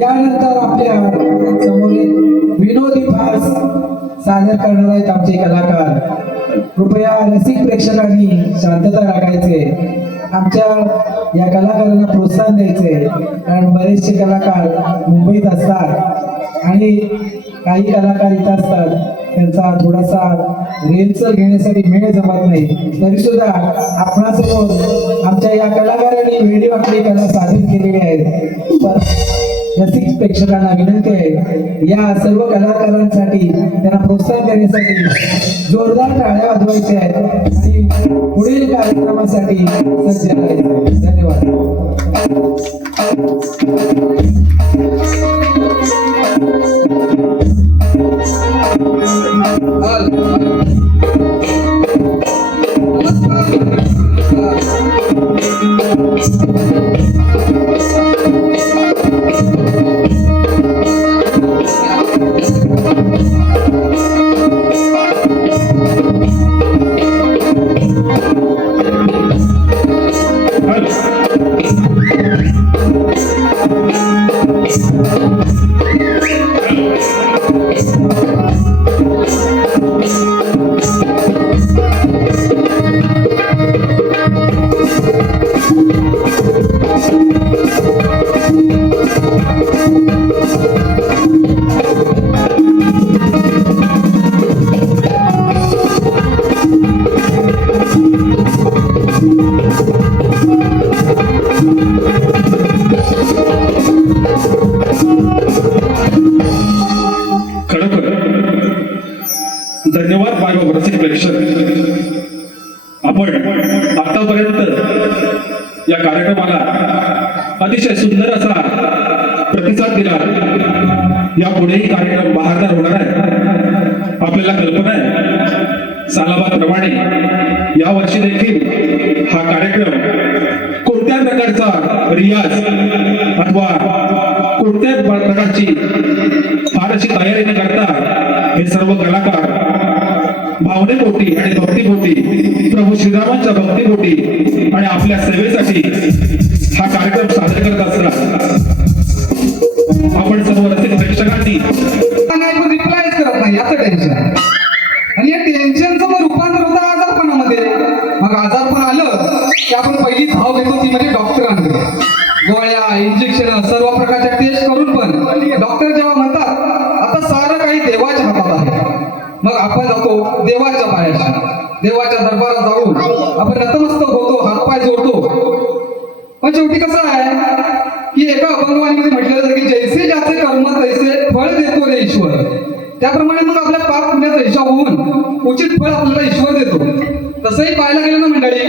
यानंतर आपल्या समोर विनोदी फास सादर करणार आहेत आमचे कलाकार. कृपया रसिक प्रेक्षकांनी शांतता राखायचे, आमच्या या कलाकारांना प्रोत्साहन द्यायचे. कारण बरेचसे कलाकार मुंबईत असतात आणि काही कलाकार इथं असतात, त्यांचा थोडासा रेलचल घेण्यासाठी मेळ जमत नाही. तरी सुद्धा आपणासमोर आमच्या या कलाकारांनी वेडी वाकडी कला सादर केलेली आहे. पण रसिक प्रेक्षकांना विनंती आहे, या सर्व कलाकारांसाठी त्यांना प्रोत्साहन देण्यासाठी जोरदार टाळ्या वाजवायच्या आहेत आणि पुढील कार्यक्रमासाठी सज्ज राहायचे. धन्यवाद. धन्यवाद भाई रसिक प्रेक्षक. आपण आतापर्यंत या कार्यक्रमाला अतिशय सुंदर असा प्रतिसाद दिला. यापुढेही कार्यक्रम बहारदार होणार आहे. आपल्याला कल्पना आहे सालाबादप्रमाणे या वर्षी देखील हा कार्यक्रम कोणत्या प्रकारचा रियाज अथवा कोणत्या प्रकारची फार अशी तयारी न करता हे सर्व कलाकार भावनेपोटी आणि भक्तीपोटी प्रभू श्रीरामांच्या भक्तीपोटी आणि आपल्या सेवेसाठी हा कार्यक्रम सादर करत असतात. आपण सर्व रसिक प्रेक्षकांनी रिप्लाय करत नाही याचं टेन्शन, आणि या टेन्शनचं मग रूपांतर होतं आजारपणामध्ये. मग आजारपण आलं की आपण पहिली धाव घेतो ती म्हणजे डॉक्टरांकडे. गोळ्या, इंजेक्शन, सर्व प्रकारच्या टेस्ट करून पण डॉक्टर जेव्हा म्हणतात आता सारं काही देवाच्या हातात आहे, मग आपण जातो देवाच्या पायाशी, देवाच्या दरबारात जाऊन आपण नतमस्तक होतो, हातपाय जोडतो. पण शेवटी शेवटी कसं आहे की एका अभंगवाणीमध्ये म्हटलेलं आहे की जैसे ज्याचे कर्म तैसे फळ देतो रे ईश्वर. त्याप्रमाणे मग आपल्या पाप पुण्यात रेषा होऊन उचित फळ आपल्याला ईश्वर देतो. तसंही पाहायला गेलं ना मंडळी,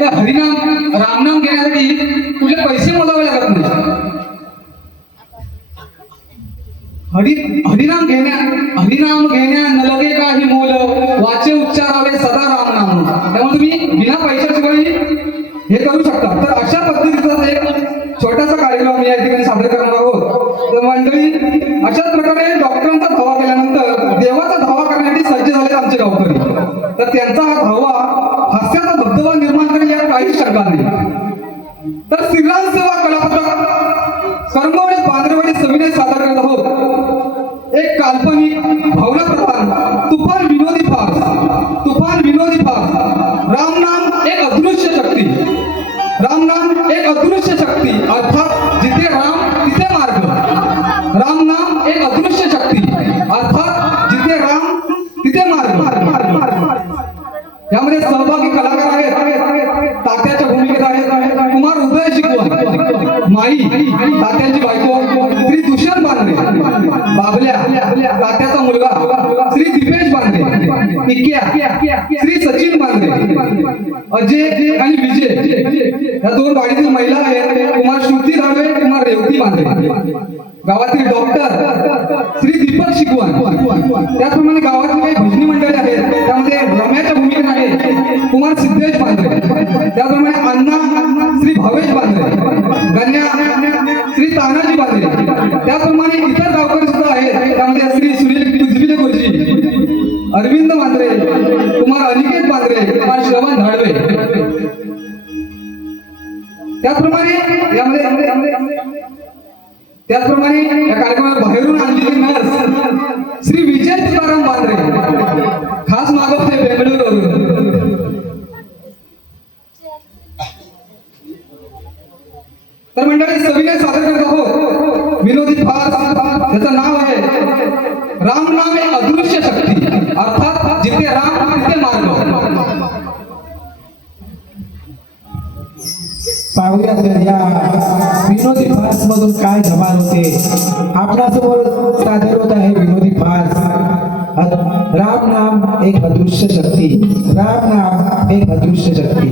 तर हरिनाम रामनाम घेण्यासाठी तुझे पैसे मोजावे लागत नाही. हरिनाम घेण्या न लगे काही मोल, वाचे उच्चारावे सदा रामनाम. त्यामुळे तुम्ही बिना पैशाशिवाय हे करू शकता. तर अशा पद्धतीचा एक छोटासा कार्यक्रम आम्ही या ठिकाणी सादर करणार आहोत. तर मंडळी, अशाच प्रकारे डॉक्टरांचा धावा केल्यानंतर देवाचा धावा करण्यासाठी सज्ज झाले आमचे गावकरी. तर त्यांचा हा धावा हास्याचा धबधबा निर्माण करेल यात काही शंका नाही. तर श्रीराम सेवा कलापथक कर्मवडे बांद्रेवाडी सविनय सादर करत आहोत एक काल्पनिक भावनाप्रधान तुफान विनोदी फार राम नाम एक अदृश्य शक्ती. अर्थात जिथे राम तिथे मार्ग. राम नाम एक अदृश्य शक्ती अर्थात जिथे राम तिथे मार्ग. यामध्ये सहभागी कलाकार आहेत. तात्याच्या भूमिकेत आहेत कुमार उदय शिकवण, माई तात्यांची बायको श्री दुष्यंत बांद्रे, बाबल्या तात्याचा मुलगा श्री दीपेश बांद्रे, इक्या श्री सचिन बांद्रे, अजय आणि विजय या दोन वाडीतील महिला आहेत कुमार श्रुती धाडवे, कुमार रेवती बांद्रे. गावातील डॉक्टर श्री दीपक शिकवण. त्याचप्रमाणे गावातील काही भजनी मंडळी आहेत. त्यामध्ये रम्याच्या भूमिकेत आहे कुमार सिद्धेश बांद्रे. त्याचप्रमाणे अण्णा श्री भावेश बांद्रे, गण्या श्री तानाजी बांद्रे. त्याचप्रमाणे इतर गावकरी सुद्धा आहेत. त्यामध्ये श्री सुनील कुजबिले गुरुजी, अरविंद बांद्रे, कुमार अनिकेत बांद्रे, कुमार श्रवण धाडवे. त्याचप्रमाणे या कार्यक्रमाला बाहेरून आणलेली नर्स श्री विजय तुकाराम बांद्रे, खास मागवते बेंगळूरवरून. तर मंडळी, सविनय सादर करत आहोत विनोदी फार. त्याचं नाव आहे राम नाम एक अदृश्य शक्ती अर्थात जिथे राम तिथे मार्ग. पाहूया तर या विनोदी फार्स मधून काय धमाल होते. आपणासमोर सादर होत आहे विनोदी फार्स. राम नाम एक अदृश्य शक्ती. राम नाम एक अदृश्य शक्ती.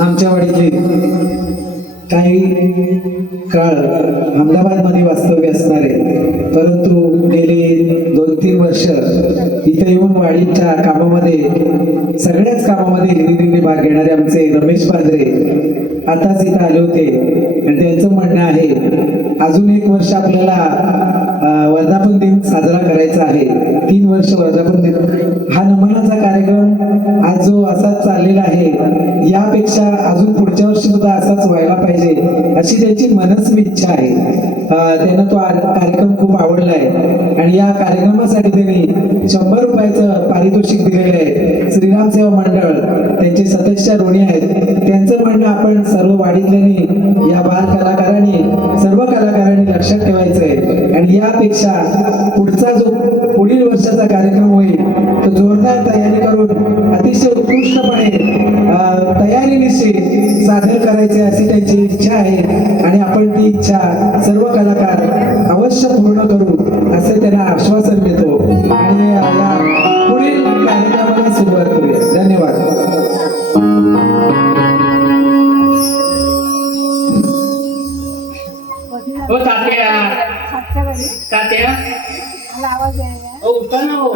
आमच्या वाडीचे काही काळ अहमदाबादमध्ये वास्तव्य असणारे, परंतु गेली 2-3 वर्ष इथे येऊन वाडीच्या कामामध्ये सगळ्याच कामामध्ये हिरिरीने भाग घेणारे आमचे रमेश बांद्रे आताच इथं आले होते. आणि त्यांचं म्हणणं आहे अजून 1 वर्ष आपल्याला वर्धापन दिन साजरा करायचा आहे. 3 वर्ष वर्धापन दिन हा नमनाचा कार्यक्रम आज जो असाच चाललेला आहे यापेक्षा अजून पुढच्या वर्षी सुद्धा असाच व्हायला पाहिजे अशी त्यांची मनस्वी इच्छा आहे. त्यांना तो कार्यक्रम खूप आवडलाय आणि या कार्यक्रमासाठी त्यांनी 100 रुपयाचं पारितोषिक दिलेलं आहे. श्रीराम सेवा मंडळ त्यांचे सदस्य ऋणी आहेत. त्यांचं म्हणणं आपण सर्व वाडीतल्यांनी या बाल कलाकारांनी सर्व कलाकारांनी लक्षात ठेवायचं आहे आणि यापेक्षा पुढचा जो पुढील वर्षाचा कार्यक्रम होईल तो जोरदार तयारी करून अतिशय उत्कृष्टपणे तयारीनिशी सादर करायचे अशी करण्याची इच्छा आहे आणि आपण ती इच्छा सर्व कलाकार अवश्य पूर्ण करू असे त्यांना आश्वासन देतो आणि या पुढील कार्यक्रमाला सुरुवात करूया. धन्यवाद. हो तात्या तात्या हो उठा ना हो.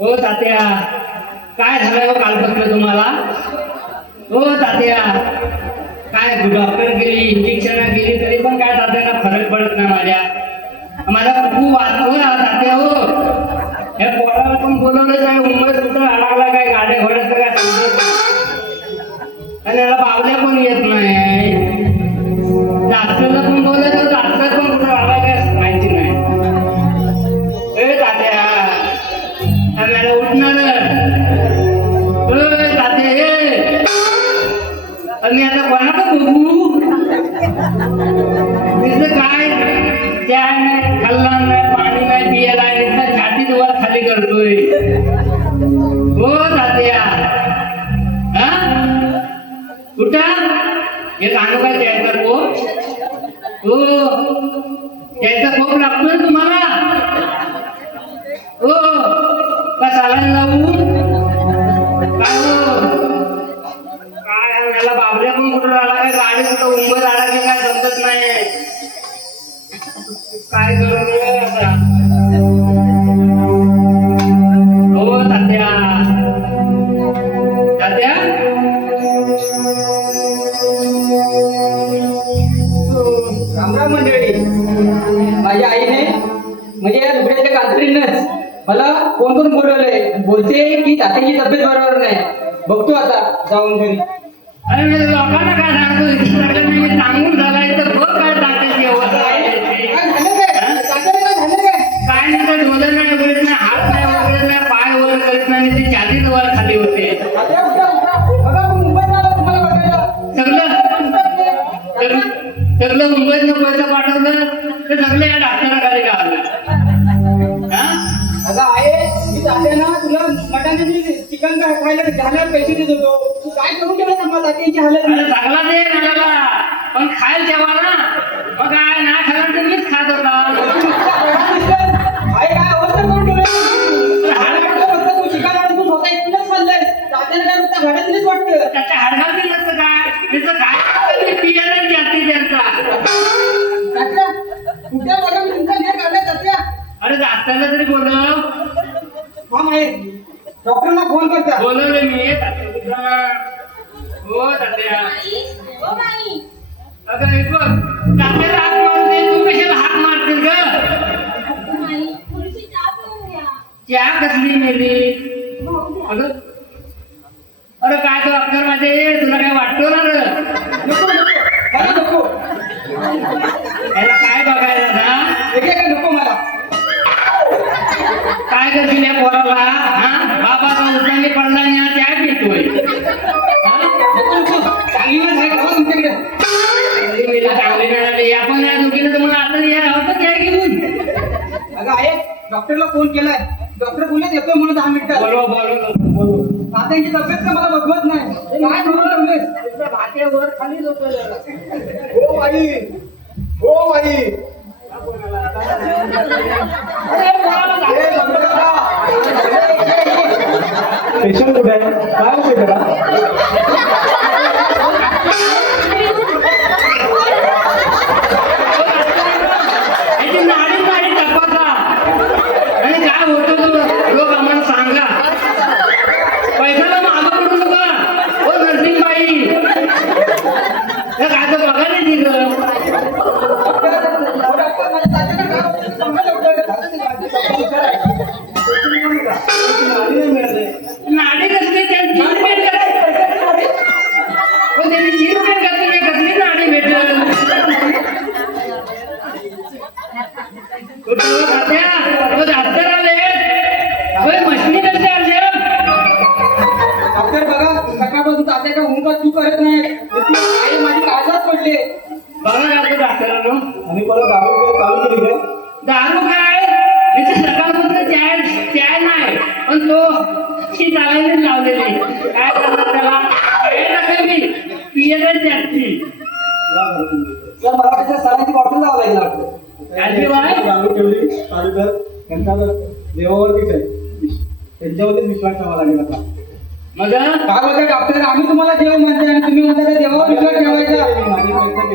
हो तात्या काय झालं हो कालपासून तुम्हाला? हो तात्या काय डॉक्टर गेली इंजेक्शन गेली तरी पण काय तात्याला फरक पडत नाही माझ्या खूप वाचतो तात्या हो. हे पोराला पण बोलवलं काय उंमर सुद्धा अडकला काय गाड्या घोड्याचं काय समजत नाही. आणि याला बावल्या पण येत नाही. डॉक्टरला पण बोलायचं डॉक्टर पण कुठं आला काय माहिती नाही. ए तात्या आम्हाला उठणार तात्या ये आम्ही आता कोणाला बघू तिथं काय त्या नाही खाल्ला नाही पाणी नाही पियाला नुसतं छातीत वर खाली करतोय. हो तात्या हा कुठा हे आणू काय द्यायचं हो हो त्याचा खूप लागतोय तुम्हाला हो का चालायला लावून काय हो काय मला बाबऱ्या पण कुठं आला काय गाडी कुठं उंबर आला की काय समजत नाही. काय करू आता हो तात्या तात्या रामराम मंडळी. माझ्या आईने म्हणजे या लुगड्याच्या कात्रीनच मला फोन करून बोलवलंय. बोलते की तात्याची तब्येत बरोबर नाही. बघतो आता जाऊन घरी. अरे मी लोकांना काय सांगतो मी सांगून झालाय तर बघ काय तात्याची अवस्था आहे. काय नाही तर डोलत नाही वगैरे नाही हात नाही वगैरे नाही पाय वर करत नाही ते छातीत वर खाली होते सगळं मुंबईतनं पैसा पाठवलं तर सगळं या डॉक्टराकडे गावलं. अगं आहे मी जाते ना तुला मटणाची चिकन खायला झाल्यावर पैसे देत होतो. तू काय करून केलं मला त्यांची हालत चांगला दे मला पण खायला ठेवा ना. मग काय नाही खायला तर मीच खात होता. काय अवस्था करून ठेवलं तू चिकन आणून तू स्वतः एकटीलाच खाल्लंय. तात्याला काय फक्त घाड्यातलीच वाटतं. त्याच्या हाडगावती नसतं काय त्याचं काय पियाला जाती त्यांचा कुठे बघा मी तुमचा नाही काढलाय तात्या. अरे डॉक्टरला तरी बोलव. हा माहिती डॉक्टरला फोन करता बोलवलं मी. हो तात्या अगं हे बघ तात्याला हाक मारते तू कशाला हाक मारते ग? चहा कसली मेली अगं? अरे काय तो अक्षर माझे तुला काय वाटतो ना रे? नको याला काय बघायला ना नको मला. काय करतील या पोराला हा बाबा उठाने पडला आणि हा चहा पितोय. चांगलीच आहे का तुमच्याकडे? चांगली मिळाली आपण या दोघीने तुम्हाला आता या गावात चहा घेऊन. अगं आहे डॉक्टरला फोन केलाय. डॉक्टर बोलत येतोय म्हणून 10 मिनिटात. बोलव तात्यांची तब्येत तर मला बघवत नाही. काय करून ठेवलेस भाट्यावर खाली लोक. हो बाई हो बाई पेशंट कुठे आहे? काय होतंय त्याला? नाडी तपासा आणि काय होतं लोक आम्हाला सांगा. पैशाला मागं पडू नका हो नर्सिंग बाई. काय तर बघा नाही तिथं नाडी कसली त्यांनी ट्रीटमेंट कसली कसली नाडी भेटल. डॉक्टर आले मशिनी कसे आले? डॉक्टर बघा सकाळपासून तात्या का हुंका तू करत नाही. आई माझी काळजात पडले. बघा डॉक्टरांनो आणि परत दारू चालू केली काय? दारू काय सकाळपासून चाय नाही पण तो ती चालायला लावलेली. काय करणार त्याला काय मी पियला जास्ती तर मला त्याच्या सरांची बॉटल लावा लागेल वाटतं. काळजी बाय. देवावरतीच आहे, त्यांच्यावरती विश्वास ठेवावा लागेल आता. मग काय बोलताय डॉक्टर, आम्ही तुम्हाला देव म्हणते आणि तुम्ही म्हणता त्या देवावर विश्वास ठेवायचा.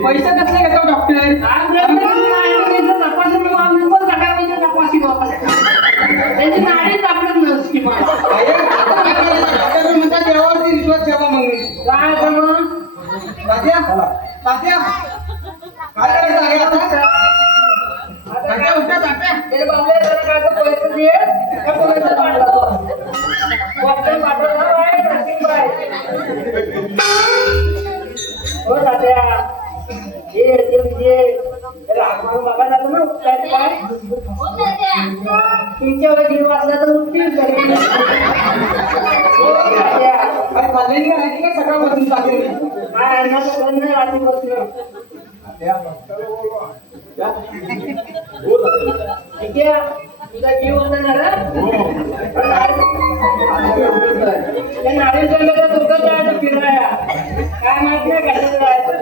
पैसे कसले घेतो डॉक्टर? त्यांची नाडी सापडत नसती मला. डॉक्टर म्हणतात देवावरती विश्वास ठेवा. मग मी काय आता मग? तात्या, तात्या, काय करायचं आहे आता? तात्या, उठा तात्या. ते बाबा जरा काय तर पैसे दे. त्या पैसे पाठवतो. डॉक्टर पाठवला बाय, नक्की बाय. हो तात्या. ये. त्याला हात मारून बघा जातं ना, उठतायत काय? तुमच्या वेळी 1:30 वाजता तर उठतील तरी. हो तात्या. काय खाल्लेली आहे की काय सकाळपासून तात्या? काय अन्नाचं बंद नाही रात्रीपासून. ठीक आहे. तुझा जीव होता ना रे? त्या नारेलच्या तुमचं जायचं फिराया. काय माहित नाही कशाला जायचं.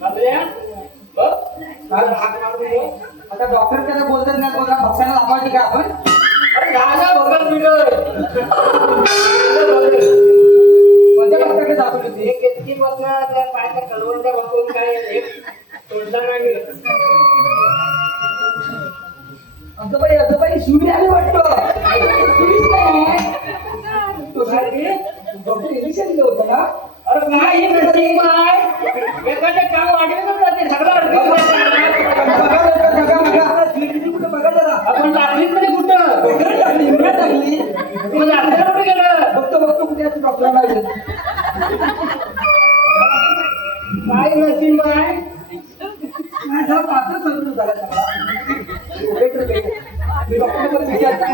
बाबल्या, बघ. काय हात मारून ये. आता डॉक्टर त्याला बोलतात नाही बघा, भक्तांना दाखवायचे का आपण? अरे झालं बघत बिघड. कोणत्या डॉक्टरकडे दाखवली होती? एक इतकी बसणार त्या पायाच्या कलवंट्या बघून काय एक तोडला नाही. आजोबाई शिवडी आली वाटतं. शिवडीच नाही. तो काय रे? डॉक्टर इंजेक्शन दिलं होतं का? अरे काय हे करते काय? एखादं काम वाढलं तर ते सगळं अर्धवट करतात. बघा जरा. आपण टाकलीच नाही कुठं. कुठे टाकली? कुठे टाकली? मग आपल्याला कुठे गेलं? बघतो कुठे आहे डॉक्टरला. काय नसीब बाय. माझा पात्र समजून झाला सगळा. मी डॉक्टरला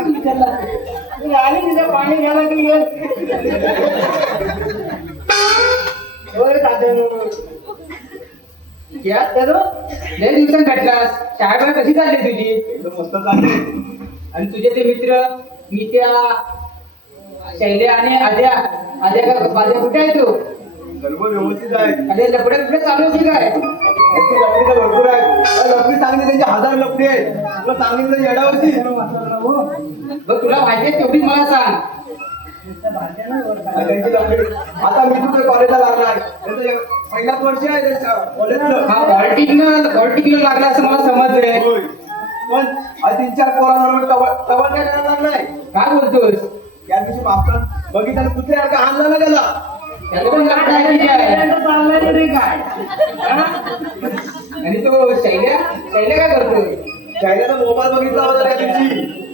विचारला. मी आली तिथे पाणी घ्यायला की ये. होय दादा. या तर लय दिवसांनी भेटलास. शाळेला कशी चालली तुझी? मस्त चालले. आणि तुझे ते मित्र मित्या शैल्या आणि आद्या का बाजा कुठे आहे तू? सर्व व्यवस्थित आहे. अरे लपडे कुठे चालू होती काय? त्यांची लफडी तर भरपूर आहे. लफडी चांगली, त्यांचे 1000 लफडी आहेत. तुला सांगितलं येडावरती. बघ तुला माहिती आहे तेवढी मला सांग. त्यांची लफडी. आता मी तुझ्या कॉलेजला लागणार. त्यांचं पहिलाच वर्ष आहे त्यांच्या कॉलेजचं. हा पॉलिटिकल लागला असं मला समजलंय. होय. पण आज 3-4 पोरांबरोबर तवळ काय करायला लागलाय. काय बोलतोस? त्या दिवशी मागचा बघितलं कुत्र्यासारखा आणला ना त्याला. त्याला पण लागलं आहे की काय? चाललंय रे काय? आणि तो शैल्या काय करतोय? त्याला मोबाईल बघितला होता त्या दिवशी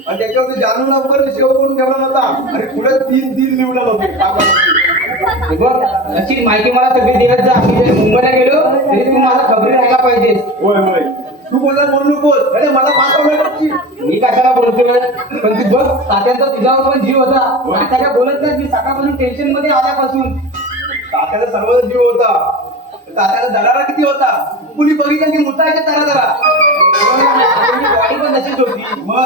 आणि त्याच्यावरती जानू नंबर सेव्ह करून ठेवला नव्हता आणि पुढे 3 लिहून होते. हे बघ अशी माहिती मला सगळी देत जा. मी जरी मुंबईला गेलो तरी तू मला खबरी राहायला पाहिजेस. होय. तू बोलला बोलू नकोस. अरे मला 5 मिनिटाची. मी कशाला बोलतोय? पण तू बघ तात्यांचा तुझ्यावर पण जीव होता. आता काय बोलत नाही. मी सकाळपासून टेन्शन मध्ये आल्यापासून. तात्याला सर्व जीव होता. तात्याला दरारा किती होता. कुणी बघितलं की मुतायचे जरा गाडी पण तशीच होती. मग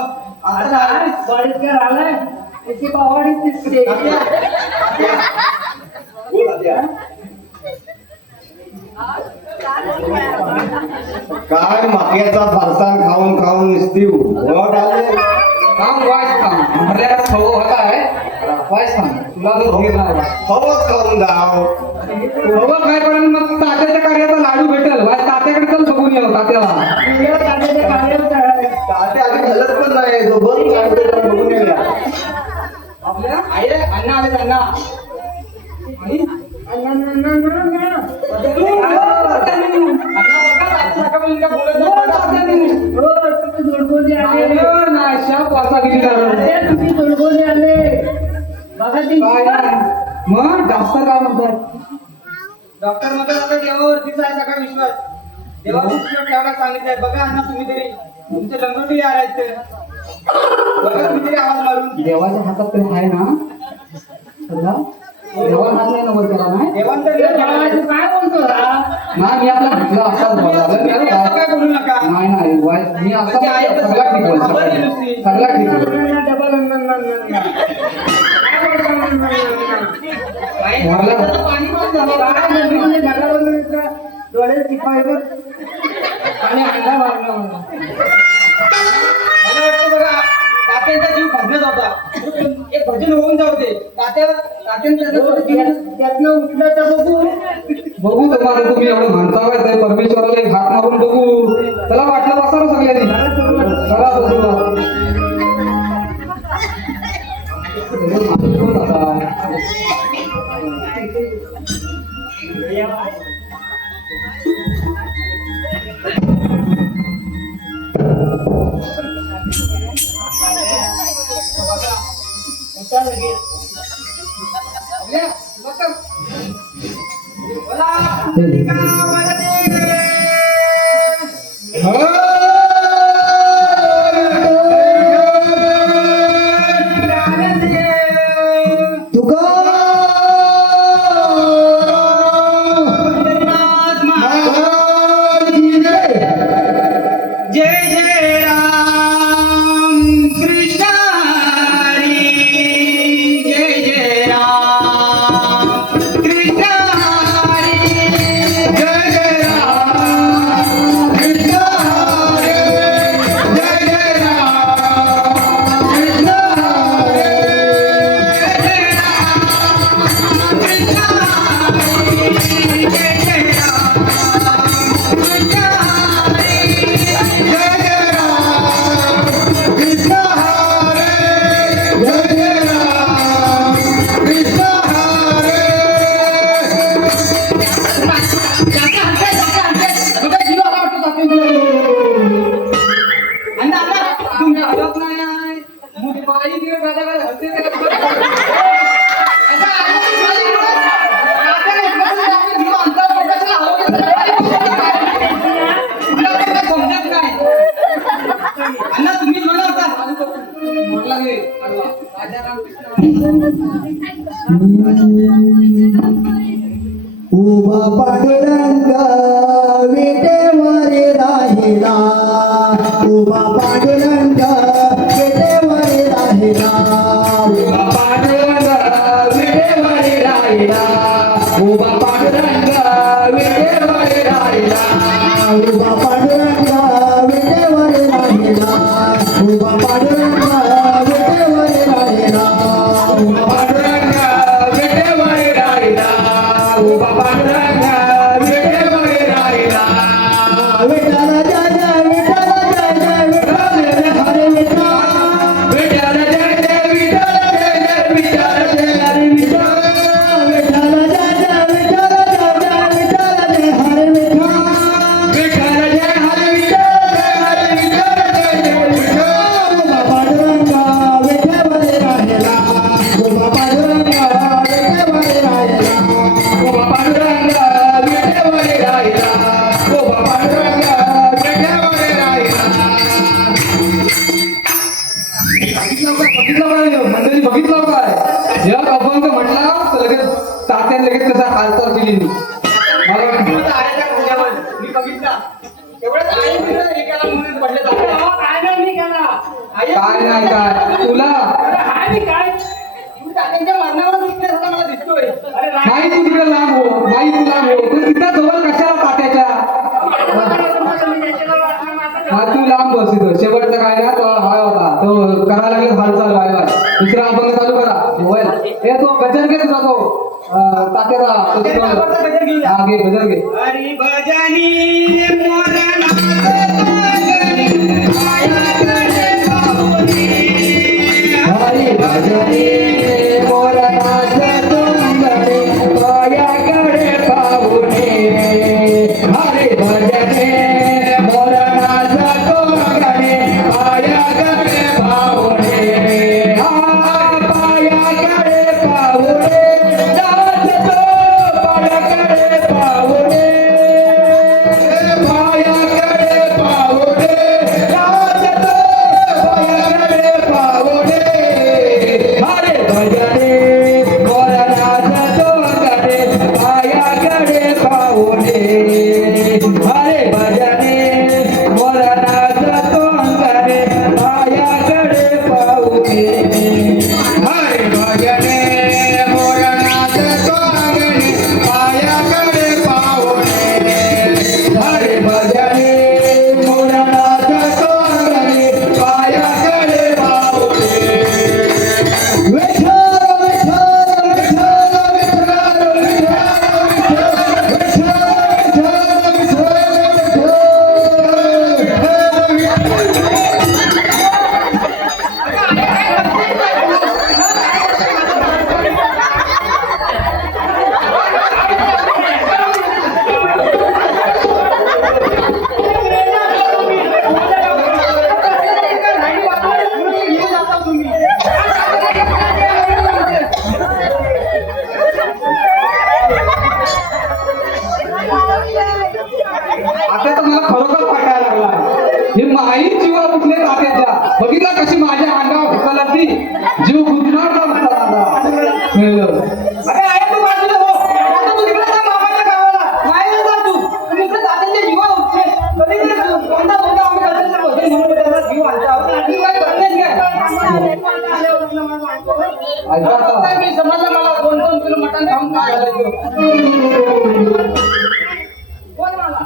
आता बरीच काय आलाय त्याची बावाडी दिसते. बोल तात्या. काय माक्याचा फरसाण खाऊन निसती वट आले. काम वाईट काम भरलेला खव होता आहे वाईट काम तुला जो घेणार हवंच खाऊन जाव. बाबा काय करून मग तात्याच्या कार्याचा लाडू भेटेल वाईट तात्याकडे चल बघून येऊ तात्याला. तात्या आधी हलत पण नाही. तो बघ बघून येऊया. आपल्या आई अण्णा आले त्यांना आणि मग जास्त काय म्हणतात डॉक्टर मध्ये आता देवावरतीच आहे सगळा विश्वास. देवावर विश्वास ठेवायला सांगितलंय. बघा अण्णा तुम्ही तरी तुमचे लंगोटी यायचे बघा तुम्ही तरी आवाज मारून. देवाच्या हातात तरी आहे ना सगळा. देवाला हात नाही नंबर केला नाही. देवांतर काय बोलतो नाही मी आपला घेतला असाच बोलला. काय बोलू नका. नाही मी असा सगळा ठीक बोल सगळा ठीक बोल. डबल पाणी पण झालं काय नदीमध्ये घरावर डोळे टिपायवर आणि अंडा मारणं म्हणा मला वाटतं बघा तात्यांचा जीव भजनच होता एक भजन होऊन जाऊ दे त्यातनं उठलं तर बघू बघू तुम्हाला तुम्ही एवढं म्हणता काय ते परमेश्वराला एक हात मारून बघू त्याला वाटलं बसा ना सगळ्यांनी चला बसू उभा पांडुरंग विटेवर राहिला उभा पांडुरंग विटेवर राहिला उभा पांडुरंग विटेवर राहिला उभा पांडुरंग विटेवर राहिला उभा पांडुरंग विटेवर राहिला उभा पांडुरंग विटेवर राहिला उभा पांडुरंग विटेवर राहिला उभा पांडुरंग विटेवर राहिला विठ्ठल जय जय विठ्ठल जय जय विठ्ठल हरे विठ्ठल विठ्ठल जय जय विठ्ठल जय जय विठ्ठल जय हरे विठ्ठल विठ्ठल जय जय विठ्ठल जय जय विठ्ठल जय हरे विठ्ठल विठ्ठल जय हरे विठ्ठल जय हरे विठ्ठल जय जय विठ्ठल उभा पांडुरंग विठेवर राहिला उभा पांडुरंग विठेवर राहिला उभा पांडुरंग विठेवर राहिला उभा पांडुरंग विठेवर राहिला मंडळी बघितलं काय जग अभंग म्हटला तर लगेच तात्याने लगेच कसा हालचाल केली मी बघितला एवढंच आई एकाला म्हणून पडले काय नाही मी केला काय नाही काय तुला हाय मी काय तू तात्यांच्या मरणावर विश्वास होता मला दिसतोय अरे नाही तू तिकडे लांब हो नाही तू लांब हो पण तिथं जवळ कशाला तात्याच्या हा तू लांब बस तिथं शेवटचं काय ना तो हाय होता तो करायला लागेल हालचाल बाय बाय दुसरा अभंग चालू करा मोबाईल हे तो गजर घे तुझा तो तात्याचा हा घे गजर घे हरी भजनी मोरनाथ हरी भजनी मोरनाथ तुंगणे पायाकडे पाहुणे हरी भजनी मोरनाथ तुंगणे पायाकडे पाहुणे पायाकडे पाहुणे नाचतो पायाकडे पाहुणे पायाकडे पाहुणे नाचतो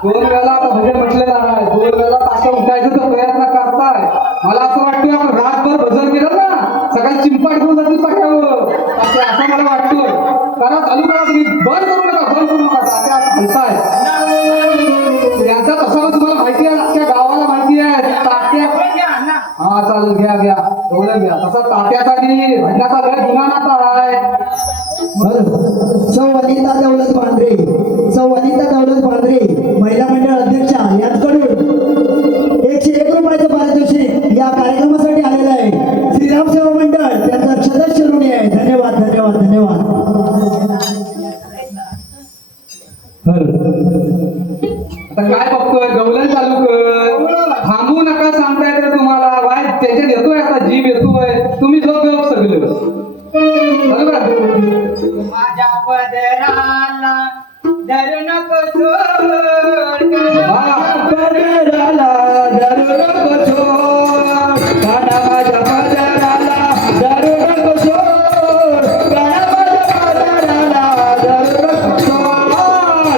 दोन वेळा आता भजन म्हटलेलं आहे, 2 वेळा आता उठायचा प्रयत्न करताय. मला असं वाटतं आपण रातभर भजन केलं ना, सकाळी चिंपाट घेऊन जातील पाठ्यावर, असं मला वाटतं. करा, चालू करा तुम्ही, बंद करू नका तात्या म्हणताय. यांचा तसा तुम्हाला माहिती आहे, अख्ख्या गावाला माहिती आहे तात्या. हा चालेल, घ्या बोला घ्या. तसा तात्यासाठी भजनाचा लय जुना नाता आहे. सौ वनिता दौलत पांढरे महिला मंडळ अध्यक्षा यांच्याकडून 101 रुपयाचं पारितोषिक या कार्यक्रमासाठी आलेलं आहे. श्रीराम सेवा मंडळ त्यांचा सदस्य ऋणी आहे. धन्यवाद. आता काय बघतोय, गवलन चालू कर, थांबू नका सांगता येते तुम्हाला. वाय त्याच्यात येतोय, आता जीव येतोय, तुम्ही जो सगळं चालू करा. माझ्या पदराला धरू नको सोड, पदराला धरू नको सोड, काना माझ्या पदराला धरू नको सोड, काना माझ्या पदराला धरू नको सोड,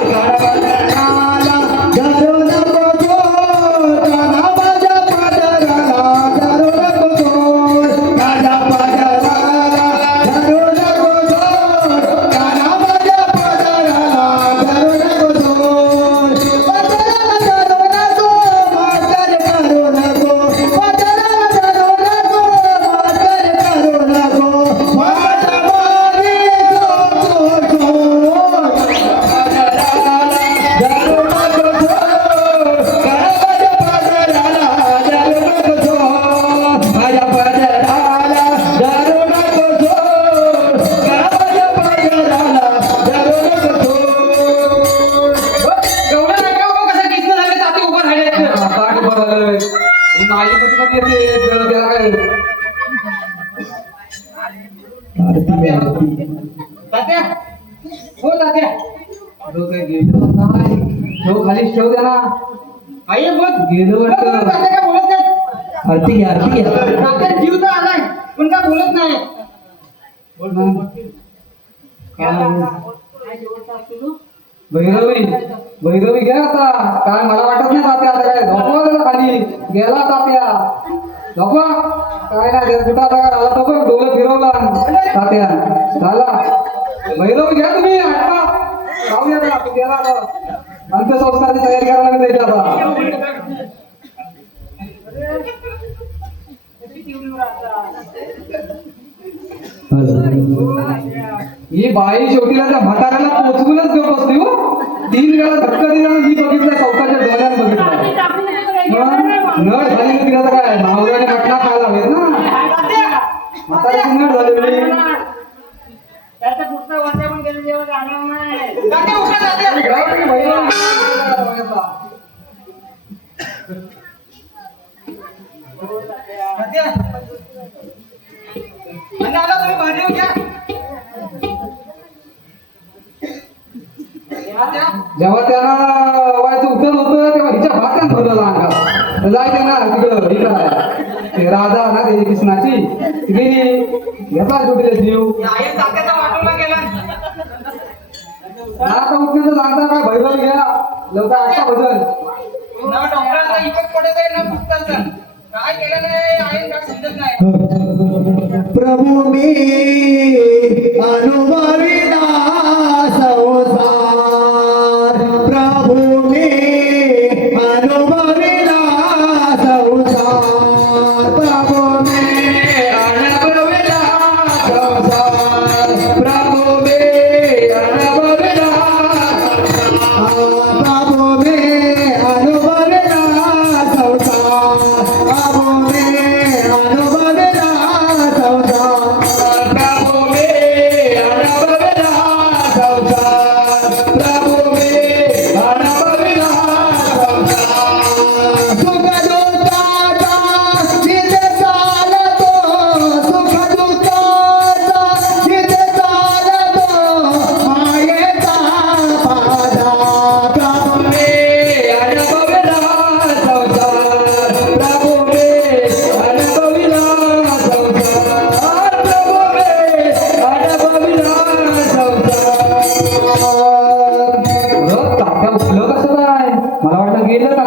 काना धरू नको सोड, काना माझ्या पदराला धरू नको सोड, काना पदराला धरू नको सोड, काना माझ्या पदराला धरू नको सोड, पदराला धरू नको, मातर करू नको, पदराला धरू नको, मातर करू नको, माझा मारी सोड, पदराला धरू नको सोड, काना माझ्या पदराला धरू नको सोड, माझ्या पदराला धरू नको सोड, काना माझ्या पदराला धरू नको सोड. एवढं नका हो, कसं किस्म झाले ताते उभं राहिले. आता आठ बरं झालंय. ही नाईमध्ये मध्ये येते, त्याला काय तात्या हो तात्या, जो काही गेलं नाही, ठेव खाली ठेव द्या ना. आई बोल, गेलं वाटतं. तात्या काय बोलत नाही. आरती घ्या. तात्या जीव तर आलाय पण काय बोलत नाही. भैरवी घ्या आता. काय मला वाटत नाही तात्या आता काय झोपवा त्याला खाली. गेला तात्या, झोपवा. काय नाही त्या कुठं आता आला तो बघ, डोलं फिरवला तात्या झाला. भैरवी घ्या तुम्ही, आटपा जाऊया त्याला. गेला आता. अंत्यसंस्कारची तयारी करायला लागेल त्याची आता. ही बाई शेवटीला त्या म्हाताऱ्याला पोचवूनच घेऊन बसली हो. 3 वेळा धक्का दिला, मी बघितलं चौकाच्या डोळ्यात बघितलं. नळ झाली तिला तर काय नावऱ्याने घटना खायला हवेत ना. म्हाताऱ्याची नळ झालेली. त्याचं पुढचं वर्ष पण गेलं जेव्हा जाणार नाही. तात्या उठा तात्या. जाऊ दे भैया. तात्या आणि आला तुम्ही भांडे घ्या. जेव्हा त्यांना व्हायचं उठत होतं तेव्हा हिच्या भात्यात भरलं अंगात. जायचं ना तिकडं हे करायला. ते राजा ना त्याची कृष्णाची गेली, घेतला शेवटी जीव. आई तात्याचा वाटोला गेला. आता उठण्याचं सांगता काय भैरव घ्या लवकर. आता भजन ना डॉक्टरांचा इफेक्ट पडत आहे ना पुस्तकाचा. काय केलं नाही आई काय समजत नाही. प्रभु मी अनुभविला संसार, प्रभु मी अनुभविला संसार, प्रभु मी अनुभविला संसार, प्रभु मी अनुभविला, प्रभु मी अनुभविला संसार, प्रभु मी अनुभविला संसार, प्रभु मी अनुभविला उठलं कसं काय? मला वाटलं गेलं का